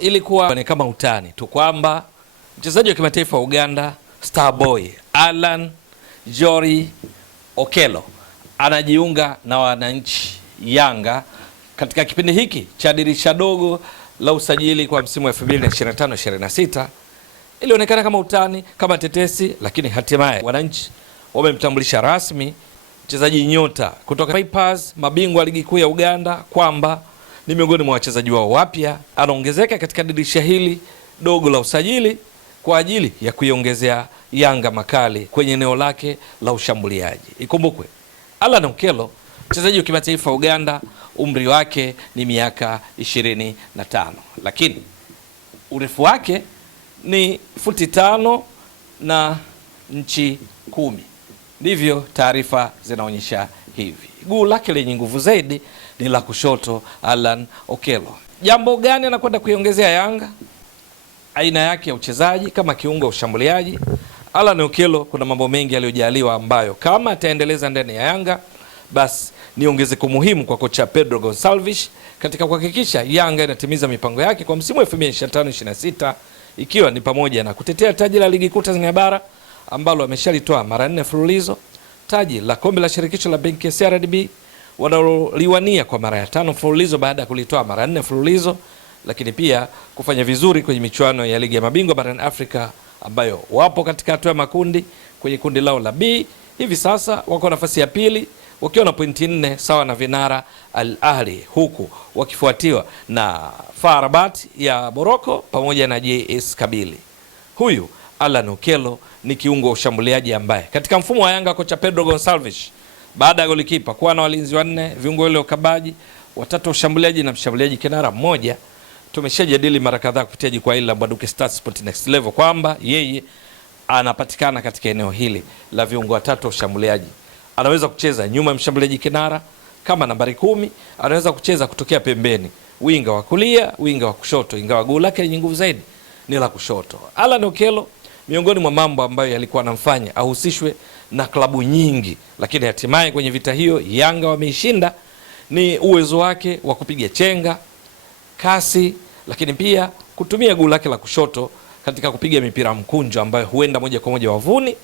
ilikuwa ni kama utani tu kwamba mchezaji wa kimataifa wa Uganda Starboy Alan Jory Okello anajiunga na wananchi Yanga katika kipindi hiki cha dirisha dogo la usajili kwa msimu wa 2025-26. Ilionekana kama utani, kama tetesi, lakini hatimaye wananchi wamemtambulisha rasmi mchezaji nyota kutoka Vipers, mabingwa ligi kuu ya Uganda, kwamba ni miongoni mwa wachezaji wao wapya. Anaongezeka katika dirisha hili dogo la usajili kwa ajili ya kuiongezea Yanga makali kwenye eneo lake la ushambuliaji. Ikumbukwe, Alan Okello mchezaji wa kimataifa Uganda, umri wake ni miaka 25, lakini urefu wake ni futi 5 na inchi 10. Ndivyo taarifa zinaonyesha hivi. Guu lake lenye nguvu zaidi ni la kushoto Alan Okello. Jambo gani anakwenda kuiongezea Yanga? Aina yake ya uchezaji kama kiungo ushambuliaji. Alan Okello kuna mambo mengi aliyojaliwa ambayo kama ataendeleza ndani ya Yanga basi ni ongezeko muhimu kwa kocha Pedro Gonçalves katika kuhakikisha Yanga inatimiza mipango yake kwa msimu wa 2025-26, ikiwa ni pamoja na kutetea taji la ligi kuu Tanzania bara ambalo ameshalitoa mara 4 mfululizo, taji la kombe la shirikisho la benki ya CRDB wanaloliwania kwa mara ya 5 mfululizo baada ya kulitoa mara 4 mfululizo, lakini pia kufanya vizuri kwenye michuano ya ligi ya mabingwa barani Afrika ambayo wapo katika hatua ya makundi kwenye kundi lao la B. Hivi sasa wako nafasi ya pili wakiwa na pointi 4 sawa na vinara Al Ahly, huku wakifuatiwa na FAR Rabat ya Morocco pamoja na JS Kabylie. Huyu Alan Okello ni kiungo wa ushambuliaji ambaye katika mfumo wa Yanga kocha Pedro Gonçalves, baada ya golikipa kuwa na walinzi 4, viungo wale wakabaji 3 ushambuliaji na mshambuliaji kinara mmoja, tumeshajadili mara kadhaa kupitia jukwaa hili la Mbwaduke Stats Sport Next Level kwamba yeye anapatikana katika eneo hili la viungo 3 ushambuliaji. Anaweza kucheza nyuma ya mshambuliaji kinara kama nambari 10, anaweza kucheza kutokea pembeni, winga wa kulia, winga wa kushoto, ingawa guu lake lenye nguvu zaidi ni la kushoto. Alan Okello, miongoni mwa mambo ambayo yalikuwa anamfanya ahusishwe na klabu nyingi, lakini hatimaye kwenye vita hiyo Yanga wameishinda, ni uwezo wake wa kupiga chenga, kasi, lakini pia kutumia guu lake la kushoto katika kupiga mipira mkunjo ambayo huenda moja kwa moja wavuni.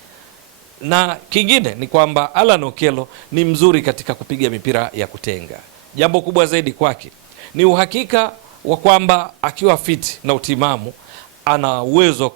Na kingine ni kwamba Alan Okello ni mzuri katika kupiga mipira ya kutenga. Jambo kubwa zaidi kwake ni uhakika wa kwamba akiwa fit na utimamu ana uwezo wa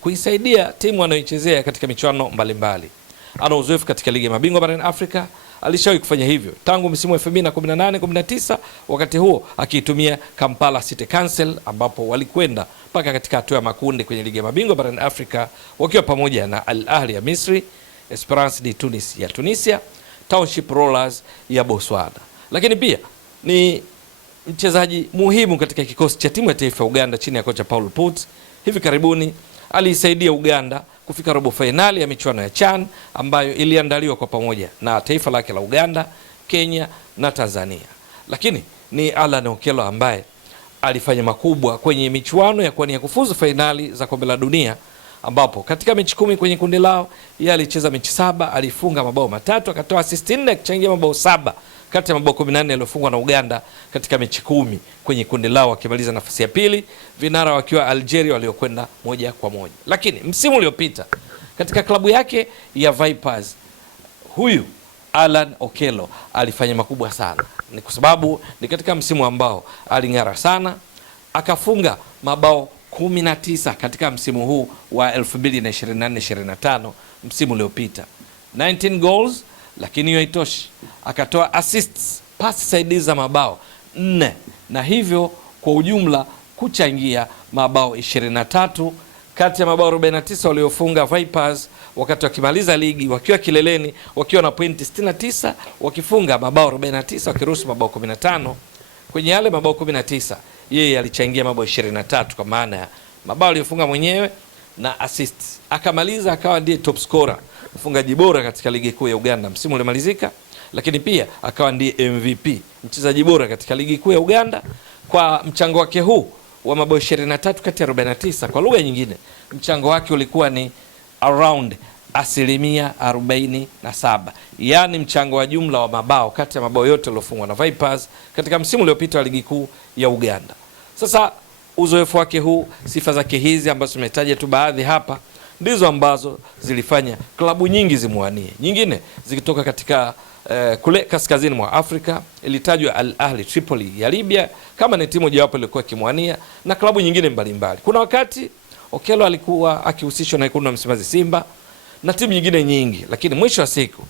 kuisaidia timu anayoichezea katika michuano mbalimbali. Ana uzoefu katika ligi ya mabingwa barani Afrika, alishawahi kufanya hivyo tangu msimu wa 2018-19, wakati huo akiitumia Kampala City Council ambapo walikwenda mpaka katika hatua ya makundi kwenye ligi ya mabingwa barani Afrika wakiwa pamoja na Al Ahly ya Misri, Esperance de Tunis ya Tunisia, Township Rollers ya Botswana. Lakini pia ni mchezaji muhimu katika kikosi cha timu ya taifa ya Uganda chini ya kocha Paul Put. Hivi karibuni aliisaidia Uganda kufika robo fainali ya michuano ya CHAN ambayo iliandaliwa kwa pamoja na taifa lake la Uganda, Kenya na Tanzania. Lakini ni Alan Okello ambaye alifanya makubwa kwenye michuano ya kuwania kufuzu fainali za kombe la dunia, ambapo katika mechi 10 kwenye kundi lao yeye alicheza mechi 7, alifunga mabao 3, akatoa assist 4, akichangia mabao 7 kati ya mabao 14 yaliyofungwa na Uganda katika mechi 10 kwenye kundi lao, akimaliza nafasi ya pili, vinara wakiwa Algeria waliokwenda moja kwa moja. Lakini msimu uliopita katika klabu yake ya Vipers, huyu Alan Okello alifanya makubwa sana. Ni kwa sababu ni katika msimu ambao aling'ara sana, akafunga mabao 19 katika msimu huu wa 2024-25, msimu uliopita 19 goals. Lakini hiyo haitoshi, akatoa assists, pasi saidizi za mabao 4, na hivyo kwa ujumla kuchangia mabao 23 kati ya mabao 49 waliofunga Vipers wakati wakimaliza ligi wakiwa kileleni, wakiwa na pointi 69, wakifunga mabao 49, wakiruhusu mabao 15. Kwenye yale mabao 19 yeye alichangia mabao 23 kwa maana ya mabao aliyofunga mwenyewe na assists. Akamaliza akawa ndiye top scorer, mfungaji bora katika ligi kuu ya Uganda msimu uliomalizika, lakini pia akawa ndiye MVP, mchezaji bora katika ligi kuu ya Uganda kwa mchango wake huu wa mabao 23 kati ya 49. Kwa lugha nyingine, mchango wake ulikuwa ni around 47%, yaani mchango wa jumla wa mabao kati ya mabao yote yaliyofungwa na Vipers katika msimu uliopita wa ligi kuu ya Uganda. Sasa uzoefu wake huu, sifa zake hizi ambazo tumetaja tu baadhi hapa, ndizo ambazo zilifanya klabu nyingi zimuanie, nyingine zikitoka katika kule kaskazini mwa Afrika. Ilitajwa Al Ahli Tripoli ya Libya kama ni timu mojawapo ilikuwa kimwania, na klabu nyingine mbalimbali. Kuna wakati Okello alikuwa akihusishwa na Wekundu wa Msimbazi Simba na timu nyingine nyingi, lakini mwisho wa siku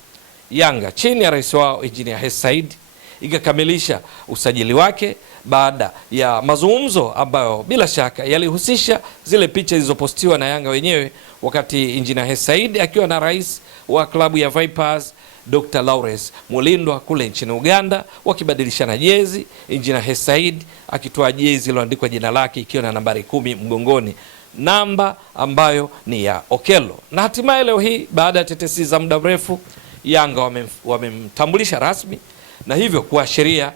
Yanga chini ya rais wao Engineer Hersi Said ikakamilisha usajili wake baada ya mazungumzo ambayo bila shaka yalihusisha zile picha zilizopostiwa na Yanga wenyewe wakati Engineer Hersi Said akiwa na rais wa klabu ya Vipers Dr. Lawrence Mulindwa kule nchini Uganda, wakibadilishana jezi, Engineer Hersi Said akitoa jezi iliyoandikwa jina lake ikiwa na nambari 10 mgongoni, namba ambayo ni ya Okello. Na hatimaye leo hii baada ya tetesi za muda mrefu, Yanga wamemtambulisha rasmi na hivyo kuashiria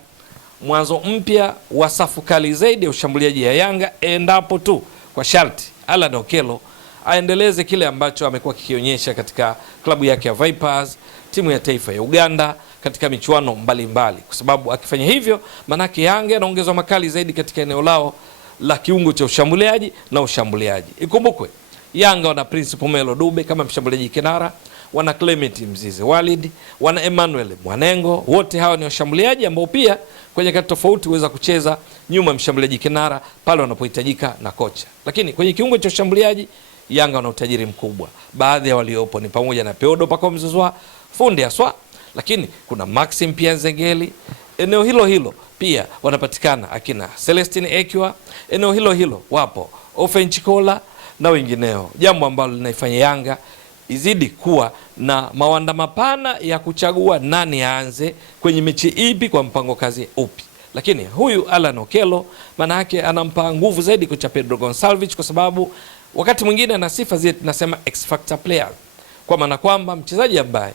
mwanzo mpya wa safu kali zaidi ya ushambuliaji ya Yanga, endapo tu kwa sharti Alan Okello aendeleze kile ambacho amekuwa kikionyesha katika klabu yake ya Vipers, timu ya taifa ya Uganda, katika michuano mbalimbali, kwa sababu akifanya hivyo manake Yanga anaongezwa makali zaidi katika eneo lao la kiungo cha ushambuliaji na ushambuliaji. Ikumbukwe Yanga wana Prince Pomelo Dube kama mshambuliaji kinara, wana Clement Mzize Walid, wana Emmanuel Mwanengo. Wote hawa ni washambuliaji ambao pia kwenye kati tofauti huweza kucheza nyuma mshambuliaji kinara pale wanapohitajika na kocha. Lakini kwenye kiungo cha ushambuliaji Yanga wana utajiri mkubwa. Baadhi ya waliopo ni pamoja na Peodo Pacome Zouzoua, fundi aswa, lakini kuna Maxim pia Nzengeli. Eneo hilo hilo pia wanapatikana akina Celestine Ekwa. Eneo hilo hilo wapo Ofen Chikola na wengineo, jambo ambalo linaifanya Yanga izidi kuwa na mawanda mapana ya kuchagua nani aanze kwenye mechi ipi kwa mpango kazi upi. Lakini huyu Alan Okello maana yake anampa nguvu zaidi kwa Pedro Gonçalves, kwa sababu wakati mwingine ana sifa zile tunasema X factor player, kwa maana kwamba mchezaji ambaye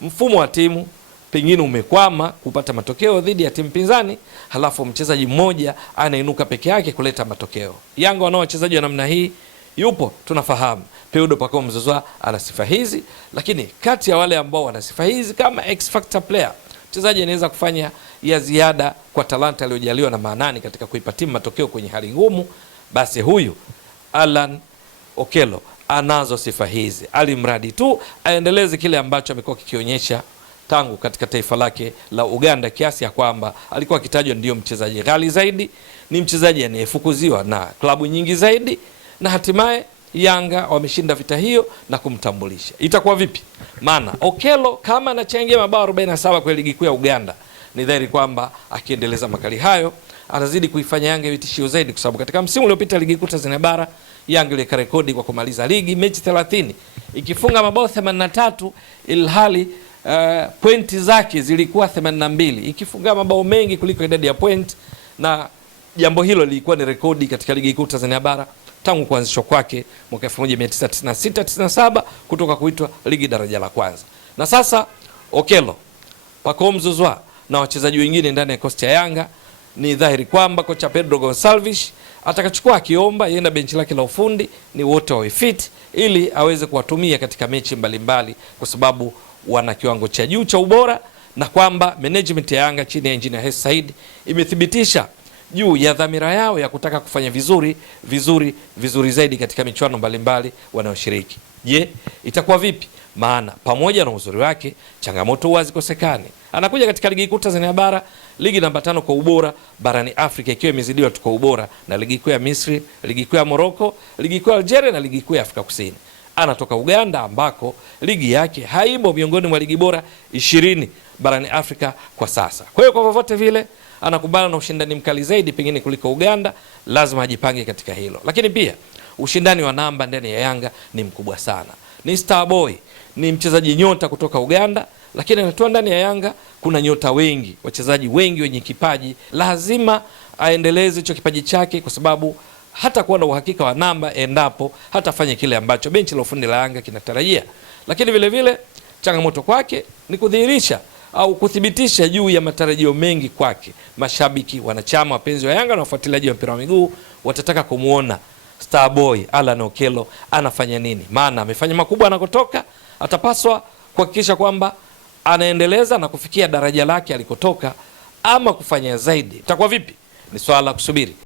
mfumo wa timu pengine umekwama kupata matokeo dhidi ya timu pinzani, halafu mchezaji mmoja anainuka peke yake kuleta matokeo. Yanga wanao wachezaji wa namna hii, yupo tunafahamu Peodo Pacome Zouzoua ana sifa hizi, lakini kati ya wale ambao wana sifa hizi kama X factor player, mchezaji anaweza kufanya ya ziada kwa talanta aliyojaliwa na maanani katika kuipa timu matokeo kwenye hali ngumu, basi huyu Alan Okello anazo sifa hizi, alimradi tu aendeleze kile ambacho amekuwa kikionyesha tangu katika taifa lake la Uganda, kiasi ya kwamba alikuwa akitajwa ndio mchezaji ghali zaidi, ni mchezaji anayefukuziwa na klabu nyingi zaidi, na hatimaye Yanga wameshinda vita hiyo na kumtambulisha. Itakuwa vipi? Maana Okello kama anachangia mabao 47 kwa ligi kuu ya Uganda, ni dhahiri kwamba akiendeleza makali hayo anazidi kuifanya Yanga vitishio zaidi, kwa sababu katika msimu uliopita ligi kuu Tanzania bara Yanga iliweka rekodi kwa kumaliza ligi mechi 30 ikifunga mabao 83, ilhali pointi zake zilikuwa 82, ikifunga mabao mengi kuliko idadi ya point, na jambo hilo lilikuwa ni rekodi katika ligi kuu Tanzania bara tangu kuanzishwa kwake mwaka 1996-97 kutoka kuitwa ligi daraja la kwanza. Na sasa Okello, Pacome Zouzoua na wachezaji wengine ndani ya kosti ya Yanga, ni dhahiri kwamba kocha Pedro Gonçalves atakachukua akiomba yeye na benchi lake la ufundi ni wote wawe fit ili aweze kuwatumia katika mechi mbalimbali, kwa sababu wana kiwango cha juu cha ubora, na kwamba management ya Yanga chini ya Engineer Hersi Said imethibitisha juu ya dhamira yao ya kutaka kufanya vizuri zaidi katika michuano mbalimbali wanayoshiriki. Je, itakuwa vipi? Maana pamoja na uzuri wake changamoto huwa zikosekani. Anakuja katika ligi kuu Tanzania bara, ligi namba 5 kwa ubora barani Afrika, ikiwa imezidiwa tu kwa ubora na ligi kuu ya Misri, ligi kuu ya Morocco, ligi kuu ya Algeria na ligi kuu ya Afrika Kusini. Anatoka Uganda ambako ligi yake haimo miongoni mwa ligi bora 20 barani Afrika kwa sasa. Kwa hiyo kwa vyovyote vile anakubana na ushindani mkali zaidi pengine kuliko Uganda, lazima ajipange katika hilo. Lakini pia ushindani wa namba ndani ya Yanga ni mkubwa sana. Ni star boy, ni mchezaji nyota kutoka Uganda, lakini anatoa ndani ya Yanga kuna nyota wengi, wachezaji wengi wenye kipaji. Lazima aendeleze hicho kipaji chake, kwa sababu hata kuwa na uhakika wa namba endapo hatafanya kile ambacho benchi la ufundi la Yanga kinatarajia. Lakini vile vile changamoto kwake ni kudhihirisha au kuthibitisha juu ya matarajio mengi kwake. Mashabiki, wanachama, wapenzi wa Yanga na wafuatiliaji wa mpira wa miguu watataka kumuona star boy Alan Okello anafanya nini. Maana amefanya makubwa anakotoka, atapaswa kuhakikisha kwamba anaendeleza na kufikia daraja lake alikotoka, ama kufanya zaidi. Itakuwa vipi? Ni swala la kusubiri.